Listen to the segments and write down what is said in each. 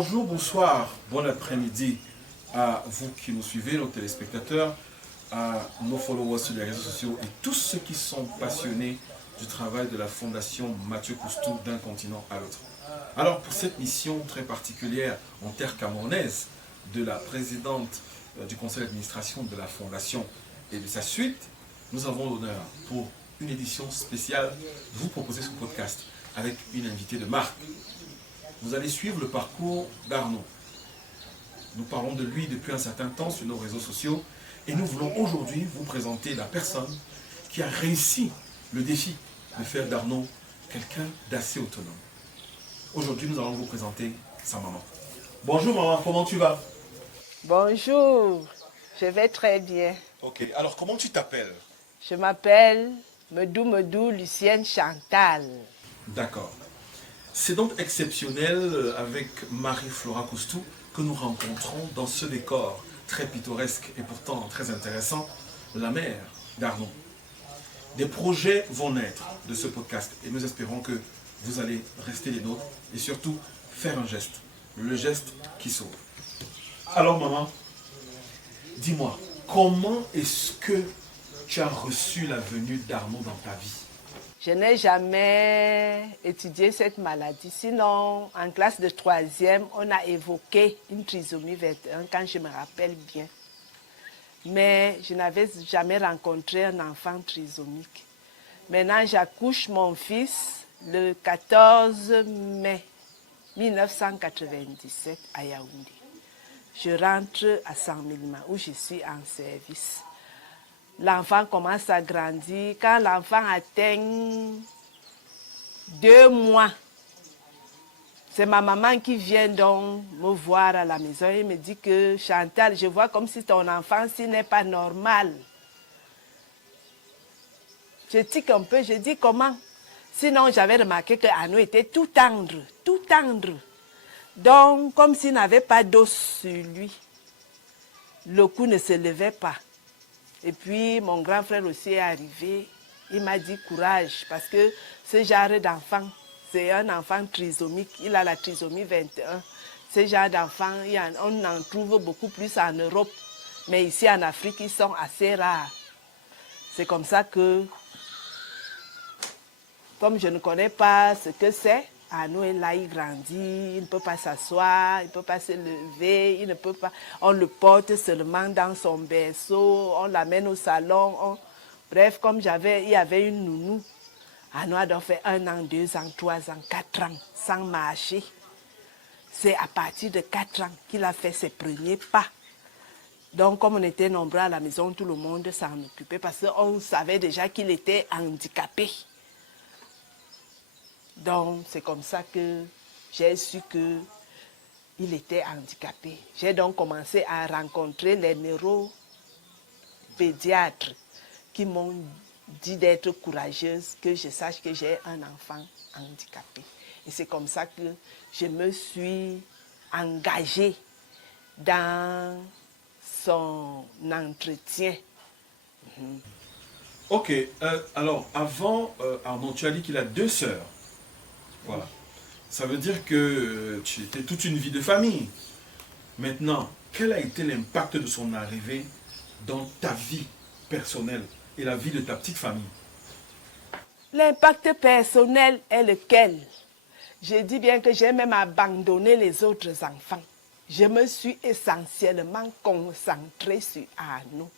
Bonjour, bonsoir, bon après-midi à vous qui nous suivez, nos téléspectateurs, à nos followers sur les réseaux sociaux et tous ceux qui sont passionnés du travail de la Fondation Mathieu Coustou d'un continent à l'autre. Alors pour cette mission très particulière en terre camerounaise de la présidente du conseil d'administration de la Fondation et de sa suite, nous avons l'honneur pour une édition spéciale de vous proposer ce podcast avec une invitée de marque. Vous allez suivre le parcours d'Arnaud. Nous parlons de lui depuis un certain temps sur nos réseaux sociaux et nous voulons aujourd'hui vous présenter la personne qui a réussi le défi de faire d'Arnaud quelqu'un d'assez autonome. Aujourd'hui, nous allons vous présenter sa maman. Bonjour maman, comment tu vas? Bonjour, je vais très bien. Ok, alors comment tu t'appelles? Je m'appelle Medou Lucienne Chantal. D'accord. C'est donc exceptionnel avec Marie-Flora Coustou que nous rencontrons dans ce décor très pittoresque et pourtant très intéressant, la mère d'Arnaud. Des projets vont naître de ce podcast et nous espérons que vous allez rester les nôtres et surtout faire un geste, le geste qui sauve. Alors maman, dis-moi, comment est-ce que tu as reçu la venue d'Arnaud dans ta vie? Je n'ai jamais étudié cette maladie. Sinon, en classe de 3e, on a évoqué une trisomie 21 quand je me rappelle bien. Mais je n'avais jamais rencontré un enfant trisomique. Maintenant, j'accouche mon fils le 14 mai 1997 à Yaoundé. Je rentre à Saint-Milma où je suis en service. L'enfant commence à grandir. Quand l'enfant atteint 2 mois, c'est ma maman qui vient donc me voir à la maison et me dit que Chantal, je vois comme si ton enfant n'est pas normal. Je tique un peu, je dis comment? Sinon, j'avais remarqué que Arnaud était tout tendre, tout tendre. Donc, comme s'il n'avait pas d'os sur lui, le cou ne se levait pas. Et puis, mon grand frère aussi est arrivé. Il m'a dit courage, parce que ce genre d'enfant, c'est un enfant trisomique. Il a la trisomie 21. Ce genre d'enfant, on en trouve beaucoup plus en Europe. Mais ici, en Afrique, ils sont assez rares. C'est comme ça que, comme je ne connais pas ce que c'est, Arnaud est là, il grandit, il ne peut pas s'asseoir, il ne peut pas se lever, il ne peut pas. On le porte seulement dans son berceau, on l'amène au salon. Bref, comme il y avait une nounou, Arnaud a donc fait 1 an, 2 ans, 3 ans, 4 ans sans marcher. C'est à partir de 4 ans qu'il a fait ses premiers pas. Donc, comme on était nombreux à la maison, tout le monde s'en occupait parce qu'on savait déjà qu'il était handicapé. Donc, c'est comme ça que j'ai su qu'il était handicapé. J'ai donc commencé à rencontrer les neuropédiatres qui m'ont dit d'être courageuse, que je sache que j'ai un enfant handicapé. Et c'est comme ça que je me suis engagée dans son entretien. Ok, alors avant, Arnaud, tu as dit qu'il a 2 sœurs. Voilà. Ça veut dire que tu étais toute une vie de famille. Maintenant, quel a été l'impact de son arrivée dans ta vie personnelle et la vie de ta petite famille? L'impact personnel est lequel? Je dis bien que j'ai même abandonné les autres enfants. Je me suis essentiellement concentrée sur Arnaud.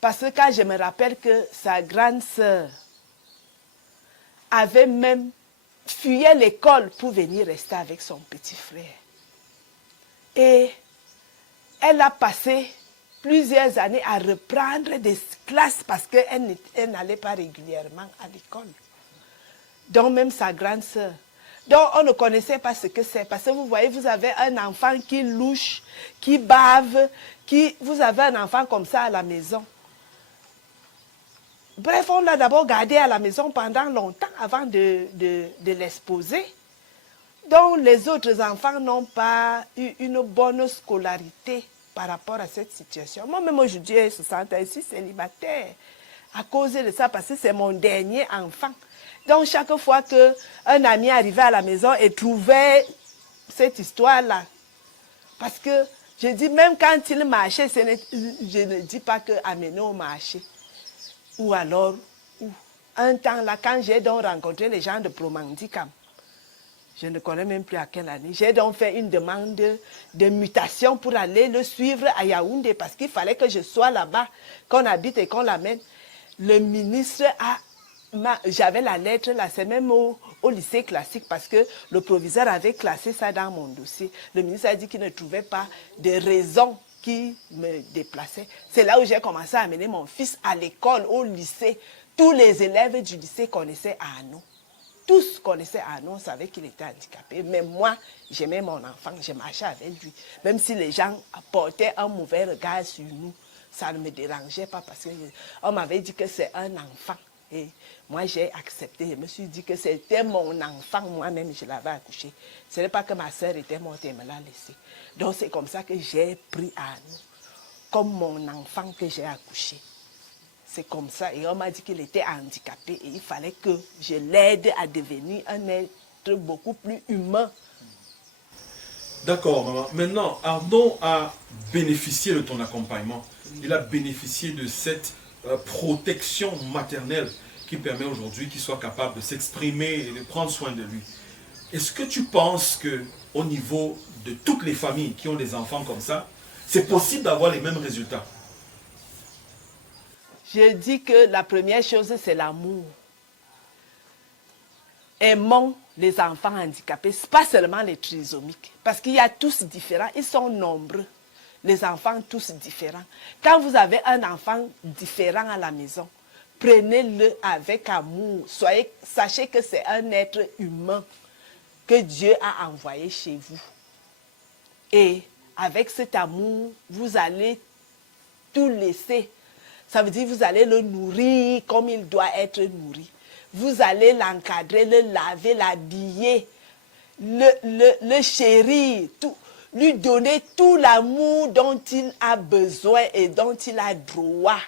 Parce que quand je me rappelle que sa grande sœur avait même fuyait l'école pour venir rester avec son petit frère. Et elle a passé plusieurs années à reprendre des classes parce qu'elle n'allait pas régulièrement à l'école. Donc même sa grande sœur. Donc on ne connaissait pas ce que c'est. Parce que vous voyez, vous avez un enfant qui louche, qui bave, vous avez un enfant comme ça à la maison. Bref, on l'a d'abord gardé à la maison pendant longtemps avant de l'exposer. Donc, les autres enfants n'ont pas eu une bonne scolarité par rapport à cette situation. Moi-même, aujourd'hui, je suis ici célibataire à cause de ça, parce que c'est mon dernier enfant. Donc, chaque fois qu'un ami arrivait à la maison et trouvait cette histoire-là. Parce que je dis, même quand il marchait, je ne dis pas que amener au marché. Ou alors, un temps là, quand j'ai donc rencontré les gens de Promandicam, je ne connais même plus à quelle année, j'ai donc fait une demande de mutation pour aller le suivre à Yaoundé parce qu'il fallait que je sois là-bas, qu'on habite et qu'on l'amène. Le ministre j'avais la lettre là, c'est même au lycée classique parce que le proviseur avait classé ça dans mon dossier. Le ministre a dit qu'il ne trouvait pas de raison qui me déplaçait. C'est là où j'ai commencé à amener mon fils à l'école, au lycée. Tous les élèves du lycée connaissaient Arnaud. Tous connaissaient Arnaud, on savait qu'il était handicapé. Mais moi, j'aimais mon enfant, je marchais avec lui. Même si les gens portaient un mauvais regard sur nous, ça ne me dérangeait pas parce qu'on m'avait dit que c'est un enfant. Et moi, j'ai accepté. Je me suis dit que c'était mon enfant. Moi-même, je l'avais accouché. Ce n'est pas que ma soeur était morte et me l'a laissé. Donc, c'est comme ça que j'ai pris Arnaud comme mon enfant que j'ai accouché. C'est comme ça. Et on m'a dit qu'il était handicapé et il fallait que je l'aide à devenir un être beaucoup plus humain. D'accord, maman. Maintenant, Arnaud a bénéficié de ton accompagnement. Il a bénéficié de cette protection maternelle qui permet aujourd'hui qu'il soit capable de s'exprimer et de prendre soin de lui. Est-ce que tu penses qu'au niveau de toutes les familles qui ont des enfants comme ça, c'est possible d'avoir les mêmes résultats? Je dis que la première chose, c'est l'amour. Aimons les enfants handicapés, pas seulement les trisomiques, parce qu'il y a tous différents, ils sont nombreux, les enfants tous différents. Quand vous avez un enfant différent à la maison, prenez-le avec amour, sachez que c'est un être humain que Dieu a envoyé chez vous. Et avec cet amour, vous allez tout laisser. Ça veut dire que vous allez le nourrir comme il doit être nourri. Vous allez l'encadrer, le laver, l'habiller, le chérir, lui donner tout l'amour dont il a besoin et dont il a droit.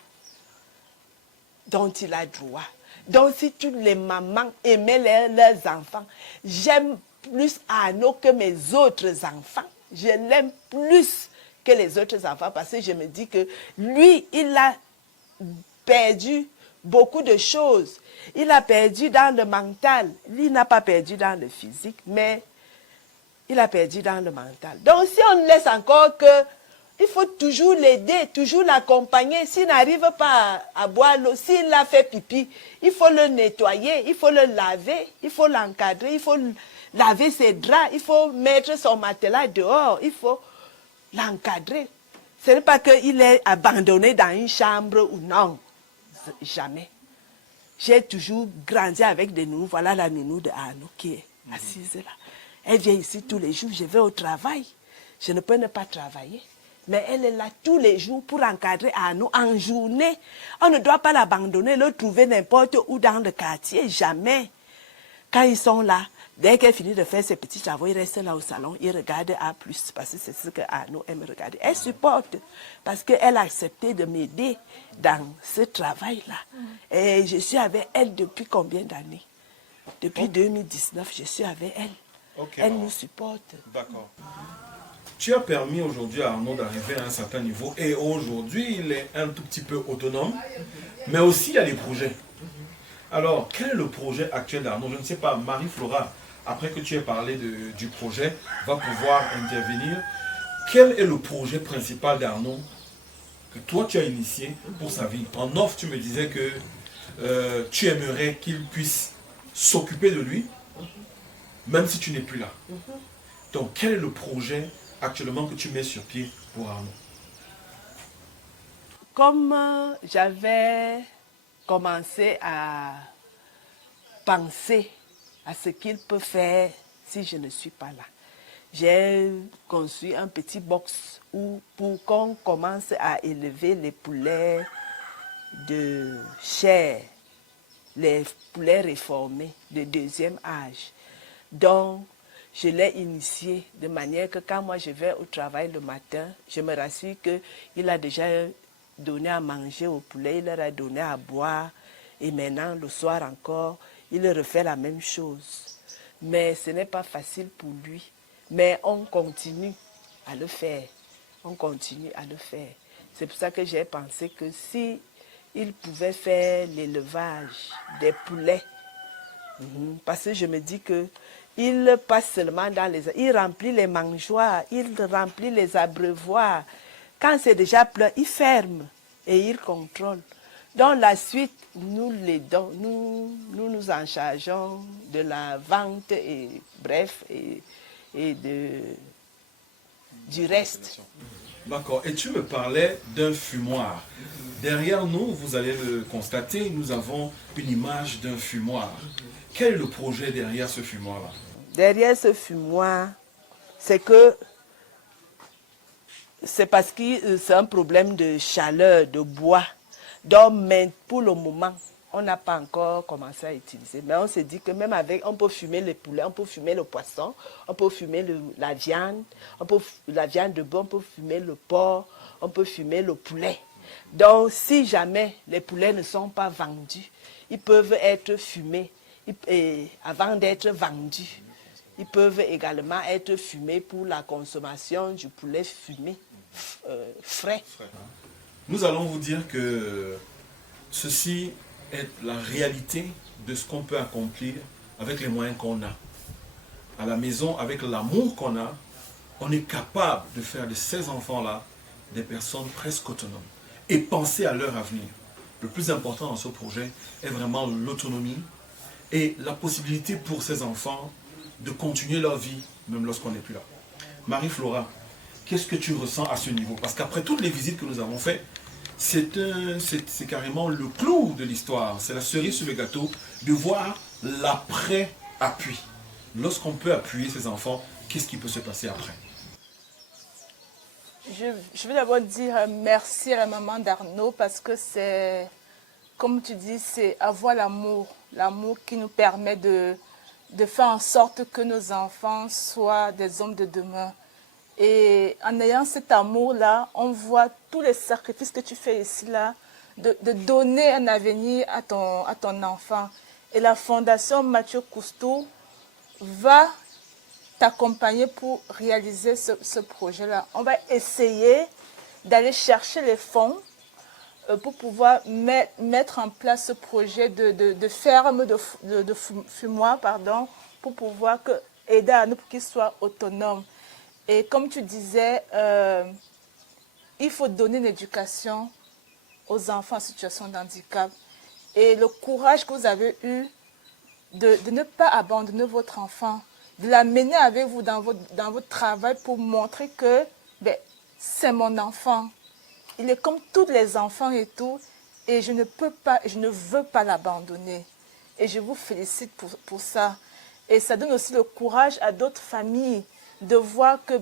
Donc si toutes les mamans aimaient leurs enfants, j'aime plus Arnaud que mes autres enfants. Je l'aime plus que les autres enfants parce que je me dis que lui, il a perdu beaucoup de choses. Il a perdu dans le mental. Lui n'a pas perdu dans le physique, mais il a perdu dans le mental. Donc si on laisse encore que, il faut toujours l'aider, toujours l'accompagner. S'il n'arrive pas à boire l'eau, s'il a fait pipi, il faut le nettoyer, il faut le laver, il faut l'encadrer, il faut laver ses draps, il faut mettre son matelas dehors, il faut l'encadrer. Ce n'est pas qu'il est abandonné dans une chambre ou non. Jamais. J'ai toujours grandi avec des nounous. Voilà la nounou de Arnaud qui est assise là. Elle vient ici tous les jours. Je vais au travail. Je ne peux ne pas travailler. Mais elle est là tous les jours pour encadrer Arnaud en journée. On ne doit pas l'abandonner, le trouver n'importe où dans le quartier. Jamais. Quand ils sont là, dès qu'elle finit de faire ses petits travaux, il reste là au salon, il regarde A+, parce que c'est ce que Arnaud aime regarder. Elle supporte, parce qu'elle a accepté de m'aider dans ce travail-là. Et je suis avec elle depuis combien d'années? Depuis 2019, je suis avec elle. Okay, elle nous supporte. D'accord. Tu as permis aujourd'hui à Arnaud d'arriver à un certain niveau et aujourd'hui, il est un tout petit peu autonome, mais aussi il y a des projets. Alors, quel est le projet actuel d'Arnaud? Je ne sais pas, Marie-Flora, après que tu aies parlé du projet, va pouvoir intervenir. Quel est le projet principal d'Arnaud que toi tu as initié pour sa vie? En off, tu me disais que tu aimerais qu'il puisse s'occuper de lui, même si tu n'es plus là. Donc, quel est le projet actuellement que tu mets sur pied pour Arnaud? Comme j'avais commencé à penser à ce qu'il peut faire si je ne suis pas là, j'ai conçu un petit box pour qu'on commence à élever les poulets de chair, les poulets réformés de deuxième âge. Donc, je l'ai initié de manière que quand moi je vais au travail le matin, je me rassure qu'il a déjà donné à manger aux poulets, il leur a donné à boire, et maintenant, le soir encore, il refait la même chose. Mais ce n'est pas facile pour lui. Mais on continue à le faire. On continue à le faire. C'est pour ça que j'ai pensé que si il pouvait faire l'élevage des poulets, parce que je me dis que il passe seulement dans les... Il remplit les mangeoires, il remplit les abreuvoirs. Quand c'est déjà plein, il ferme et il contrôle. Dans la suite, nous nous en chargeons de la vente et bref, et du reste. D'accord. Et tu me parlais d'un fumoir. Derrière nous, vous allez le constater, nous avons une image d'un fumoir. Quel est le projet derrière ce fumoir-là? Derrière ce fumoir, c'est parce que c'est un problème de chaleur, de bois. Donc, mais pour le moment, on n'a pas encore commencé à utiliser. Mais on s'est dit que même avec, on peut fumer le poulet, on peut fumer le poisson, on peut fumer la viande, la viande de bœuf, on peut fumer le porc, on peut fumer le poulet. Donc, si jamais les poulets ne sont pas vendus, ils peuvent être fumés avant d'être vendus. Ils peuvent également être fumés pour la consommation du poulet fumé, frais. Nous allons vous dire que ceci est la réalité de ce qu'on peut accomplir avec les moyens qu'on a. À la maison, avec l'amour qu'on a, on est capable de faire de ces enfants-là des personnes presque autonomes et penser à leur avenir. Le plus important dans ce projet est vraiment l'autonomie et la possibilité pour ces enfants de continuer leur vie, même lorsqu'on n'est plus là. Marie-Flora, qu'est-ce que tu ressens à ce niveau? Parce qu'après toutes les visites que nous avons faites, c'est carrément le clou de l'histoire. C'est la cerise sur le gâteau de voir l'après-appui. Lorsqu'on peut appuyer ces enfants, qu'est-ce qui peut se passer après? Je veux d'abord dire merci à la maman d'Arnaud parce que c'est, comme tu dis, c'est avoir l'amour. L'amour qui nous permet de faire en sorte que nos enfants soient des hommes de demain. Et en ayant cet amour-là, on voit tous les sacrifices que tu fais ici, là, de donner un avenir à ton enfant. Et la Fondation Mathieu Cousteau va t'accompagner pour réaliser ce projet-là. On va essayer d'aller chercher les fonds pour pouvoir mettre en place ce projet de ferme de fumoir, pardon, pour pouvoir aider à nous pour qu'ils soient autonomes. Et comme tu disais, il faut donner une éducation aux enfants en situation de handicap. Et le courage que vous avez eu de ne pas abandonner votre enfant, de l'amener avec vous dans votre travail pour montrer que c'est mon enfant. Il est comme tous les enfants et tout, et je ne veux pas l'abandonner. Et je vous félicite pour ça. Et ça donne aussi le courage à d'autres familles de voir que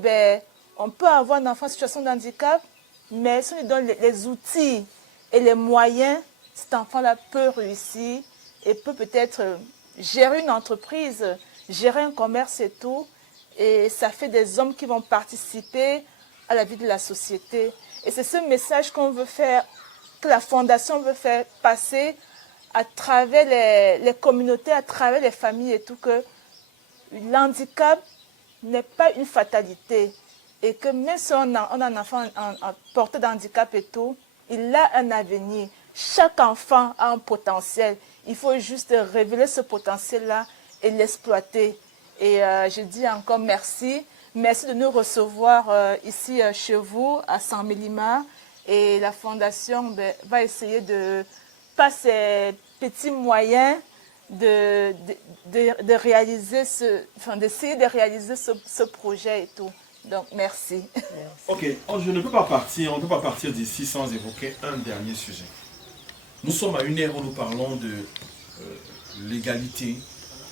on peut avoir un enfant en situation de handicap, mais si on lui donne les outils et les moyens, cet enfant-là peut réussir et peut peut-être gérer une entreprise, gérer un commerce et tout. Et ça fait des hommes qui vont participer à la vie de la société. Et c'est ce message qu'on veut faire, que la Fondation veut faire passer à travers les communautés, à travers les familles et tout, que l'handicap n'est pas une fatalité. Et que même si on a un enfant porté d'handicap et tout, il a un avenir. Chaque enfant a un potentiel. Il faut juste révéler ce potentiel-là et l'exploiter. Et je dis encore merci. Merci de nous recevoir ici chez vous, à San Mélima. Et la Fondation va essayer de, par ses petits moyens, de réaliser d'essayer de réaliser ce projet et tout. Donc, merci. Ok, je ne peux pas partir, on ne peut pas partir d'ici sans évoquer un dernier sujet. Nous sommes à une ère où nous parlons de l'égalité,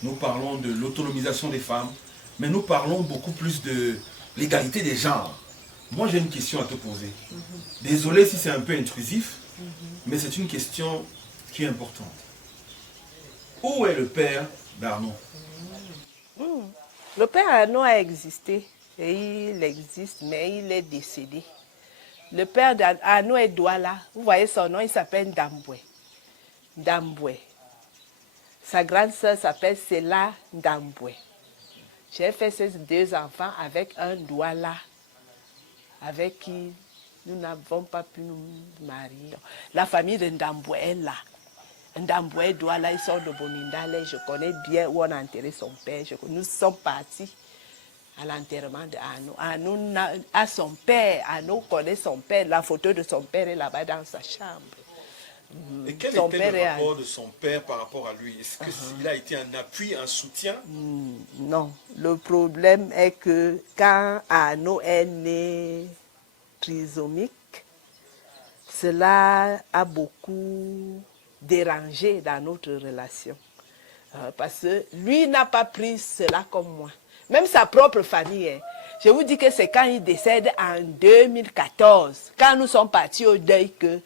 nous parlons de l'autonomisation des femmes, mais nous parlons beaucoup plus de l'égalité des genres. Moi, j'ai une question à te poser. Désolé si c'est un peu intrusif, mais c'est une question qui est importante. Où est le père d'Arnaud? Le père Arnaud a existé, et il existe, mais il est décédé. Le père d'Arnaud est Douala. Vous voyez son nom, il s'appelle Ndambwe. Ndambwe. Sa grande sœur s'appelle Sela Ndambwe. J'ai fait ces 2 enfants avec un Douala, avec qui nous n'avons pas pu nous marier. La famille de Ndamboué est là. Ndamboué Douala, ils sont de Bonindale. Je connais bien où on a enterré son père. Nous sommes partis à l'enterrement de Ano. Ano a son père. Ano connaît son père. La photo de son père est là-bas dans sa chambre. Et quel Son était le père est rapport de son père par rapport à lui? Est-ce qu'il a été un appui, un soutien? Non. Le problème est que quand Ano est né trisomique, cela a beaucoup dérangé dans notre relation. Parce que lui n'a pas pris cela comme moi. Même sa propre famille. Hein. Je vous dis que c'est quand il décède en 2014, quand nous sommes partis au deuil, que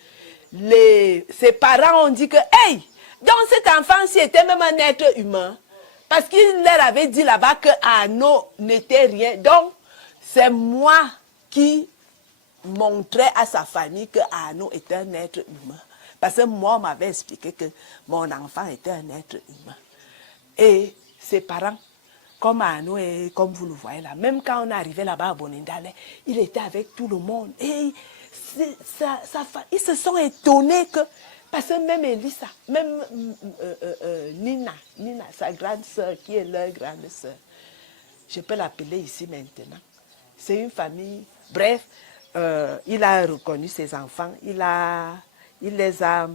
ses parents ont dit que, hey, donc cet enfant-ci était même un être humain. Parce qu'il leur avait dit là-bas que Ano n'était rien. Donc, c'est moi qui montrais à sa famille que Ano était un être humain. Parce que moi, on m'avait expliqué que mon enfant était un être humain. Et ses parents, comme Ano, et comme vous le voyez là, même quand on est arrivé là-bas à Bonindale, il était avec tout le monde. Et ils se sont étonnés que, parce que même Elisa, même Nina, sa grande sœur, qui est leur grande sœur, je peux l'appeler ici maintenant. C'est une famille, bref, il a reconnu ses enfants, il les a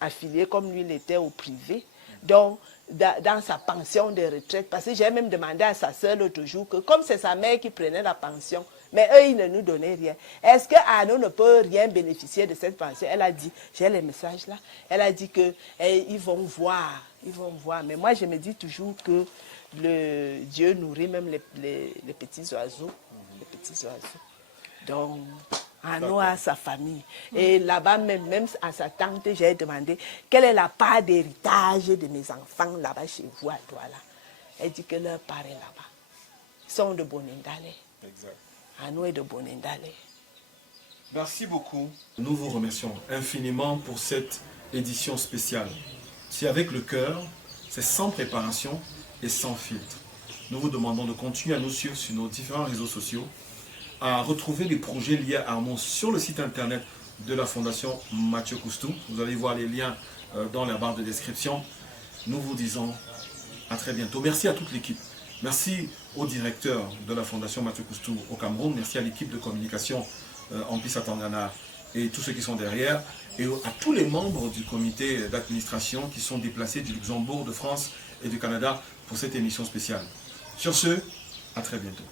affiliés comme lui, il était au privé. Donc, dans sa pension de retraite, parce que j'ai même demandé à sa sœur l'autre jour que comme c'est sa mère qui prenait la pension, mais eux, ils ne nous donnaient rien. Est-ce que Ano ne peut rien bénéficier de cette pension? Elle a dit, j'ai les messages là, elle a dit qu'ils vont voir, Mais moi, je me dis toujours que Dieu nourrit même les petits oiseaux. Les petits oiseaux. Donc, Ano a sa famille. Et là-bas, même à sa tante, j'ai demandé quelle est la part d'héritage de mes enfants là-bas chez vous à Douala. Elle dit que leur part est là-bas. Ils sont de Bonindale. Exact. Ano est de Bonindale. Merci beaucoup. Nous vous remercions infiniment pour cette édition spéciale. C'est avec le cœur, c'est sans préparation et sans filtre. Nous vous demandons de continuer à nous suivre sur nos différents réseaux sociaux, à retrouver les projets liés à Armon sur le site internet de la Fondation Mathieu Coustou. Vous allez voir les liens dans la barre de description. Nous vous disons à très bientôt. Merci à toute l'équipe. Merci au directeur de la Fondation Mathieu Coustou au Cameroun. Merci à l'équipe de communication en Pisa Tangana et tous ceux qui sont derrière. Et à tous les membres du comité d'administration qui sont déplacés du Luxembourg, de France et du Canada pour cette émission spéciale. Sur ce, à très bientôt.